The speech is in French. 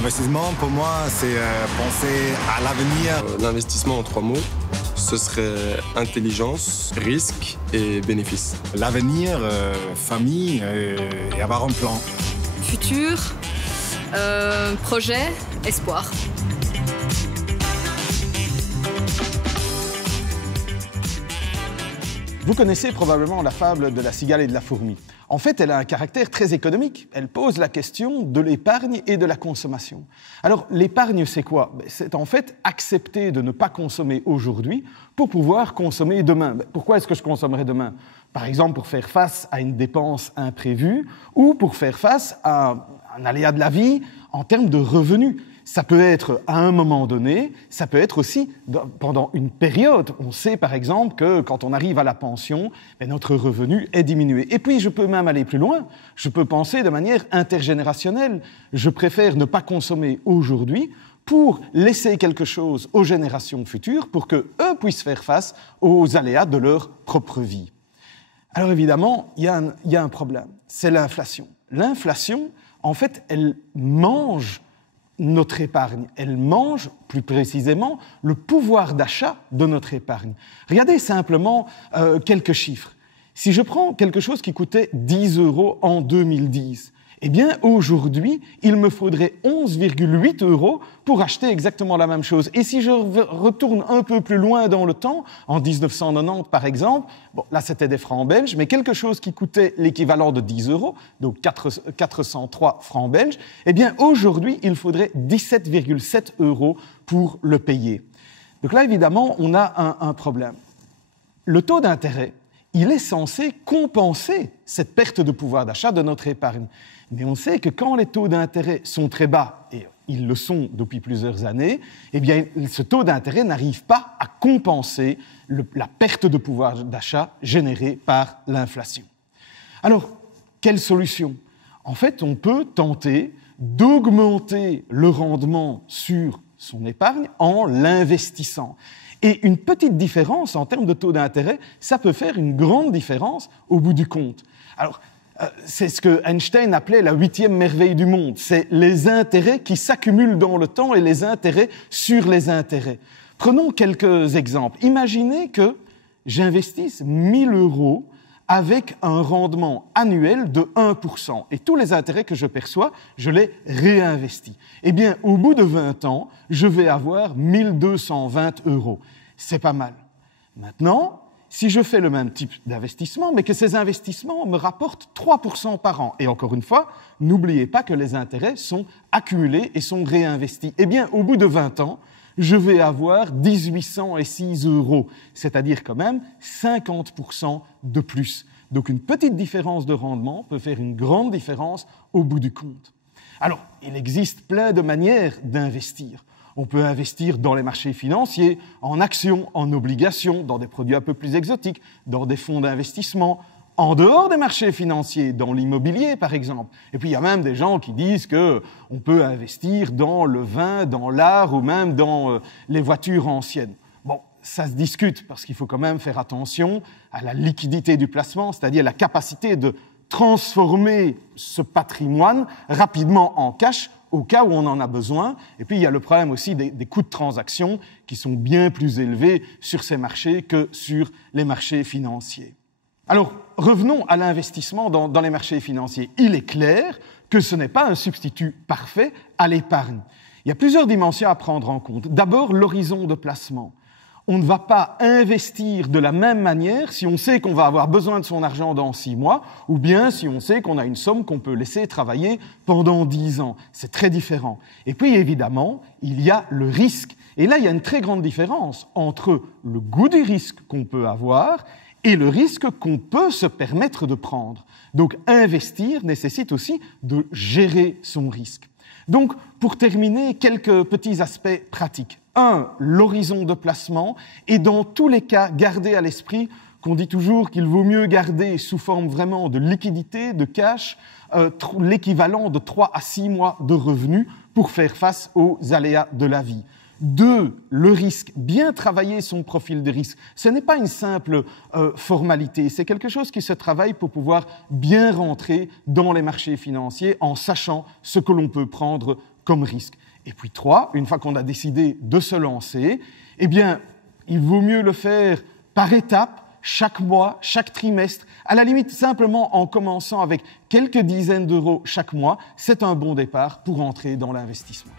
L'investissement, pour moi, c'est penser à l'avenir. L'investissement en 3 mots, ce serait intelligence, risque et bénéfice. L'avenir, famille et avoir un plan. Futur, projet, espoir. Vous connaissez probablement la fable de la cigale et de la fourmi. En fait, elle a un caractère très économique. Elle pose la question de l'épargne et de la consommation. Alors, l'épargne, c'est quoi? C'est en fait accepter de ne pas consommer aujourd'hui pour pouvoir consommer demain. Pourquoi est-ce que je consommerai demain? Par exemple, pour faire face à une dépense imprévue ou pour faire face à un aléa de la vie en termes de revenus. Ça peut être à un moment donné, ça peut être aussi pendant une période. On sait par exemple que quand on arrive à la pension, notre revenu est diminué. Et puis je peux même aller plus loin, je peux penser de manière intergénérationnelle. Je préfère ne pas consommer aujourd'hui pour laisser quelque chose aux générations futures pour qu'eux puissent faire face aux aléas de leur propre vie. Alors évidemment, il y a un problème, c'est l'inflation. L'inflation, en fait, elle mange notre épargne. Elle mange, plus précisément, le pouvoir d'achat de notre épargne. Regardez simplement quelques chiffres. Si je prends quelque chose qui coûtait 10 € en 2010, eh bien, aujourd'hui, il me faudrait 11,8 € pour acheter exactement la même chose. Et si je retourne un peu plus loin dans le temps, en 1990 par exemple, bon, là c'était des francs belges, mais quelque chose qui coûtait l'équivalent de 10 €, donc 403 francs belges, eh bien aujourd'hui, il faudrait 17,7 € pour le payer. Donc là, évidemment, on a un problème. Le taux d'intérêt, il est censé compenser cette perte de pouvoir d'achat de notre épargne. Mais on sait que quand les taux d'intérêt sont très bas, et ils le sont depuis plusieurs années, eh bien, ce taux d'intérêt n'arrive pas à compenser la perte de pouvoir d'achat générée par l'inflation. Alors, quelle solution? En fait, on peut tenter d'augmenter le rendement sur son épargne en l'investissant. Et une petite différence en termes de taux d'intérêt, ça peut faire une grande différence au bout du compte. Alors, c'est ce que Einstein appelait la 8e merveille du monde. C'est les intérêts qui s'accumulent dans le temps et les intérêts sur les intérêts. Prenons quelques exemples. Imaginez que j'investisse 1 000 € avec un rendement annuel de 1%. Et tous les intérêts que je perçois, je les réinvestis. Eh bien, au bout de 20 ans, je vais avoir 1 220 €. C'est pas mal. Maintenant, si je fais le même type d'investissement, mais que ces investissements me rapportent 3% par an, et encore une fois, n'oubliez pas que les intérêts sont accumulés et sont réinvestis. Eh bien, au bout de 20 ans, je vais avoir 1 806 €, c'est-à-dire quand même 50% de plus. Donc une petite différence de rendement peut faire une grande différence au bout du compte. Alors, il existe plein de manières d'investir. On peut investir dans les marchés financiers, en actions, en obligations, dans des produits un peu plus exotiques, dans des fonds d'investissement, en dehors des marchés financiers, dans l'immobilier par exemple. Et puis il y a même des gens qui disent qu'on peut investir dans le vin, dans l'art ou même dans les voitures anciennes. Bon, ça se discute parce qu'il faut quand même faire attention à la liquidité du placement, c'est-à-dire la capacité de transformer ce patrimoine rapidement en cash au cas où on en a besoin. Et puis, il y a le problème aussi des coûts de transaction qui sont bien plus élevés sur ces marchés que sur les marchés financiers. Alors, revenons à l'investissement dans les marchés financiers. Il est clair que ce n'est pas un substitut parfait à l'épargne. Il y a plusieurs dimensions à prendre en compte. D'abord, l'horizon de placement. On ne va pas investir de la même manière si on sait qu'on va avoir besoin de son argent dans 6 mois ou bien si on sait qu'on a une somme qu'on peut laisser travailler pendant 10 ans. C'est très différent. Et puis, évidemment, il y a le risque. Et là, il y a une très grande différence entre le goût du risque qu'on peut avoir et le risque qu'on peut se permettre de prendre. Donc, investir nécessite aussi de gérer son risque. Donc, pour terminer, quelques petits aspects pratiques. 1, l'horizon de placement, et dans tous les cas, gardez à l'esprit qu'on dit toujours qu'il vaut mieux garder sous forme vraiment de liquidité, de cash, l'équivalent de 3 à 6 mois de revenus pour faire face aux aléas de la vie. 2, le risque. Bien travailler son profil de risque. Ce n'est pas une simple formalité, c'est quelque chose qui se travaille pour pouvoir bien rentrer dans les marchés financiers en sachant ce que l'on peut prendre comme risque. Et puis 3, une fois qu'on a décidé de se lancer, eh bien, il vaut mieux le faire par étapes, chaque mois, chaque trimestre, à la limite simplement en commençant avec quelques dizaines d'euros chaque mois. C'est un bon départ pour entrer dans l'investissement.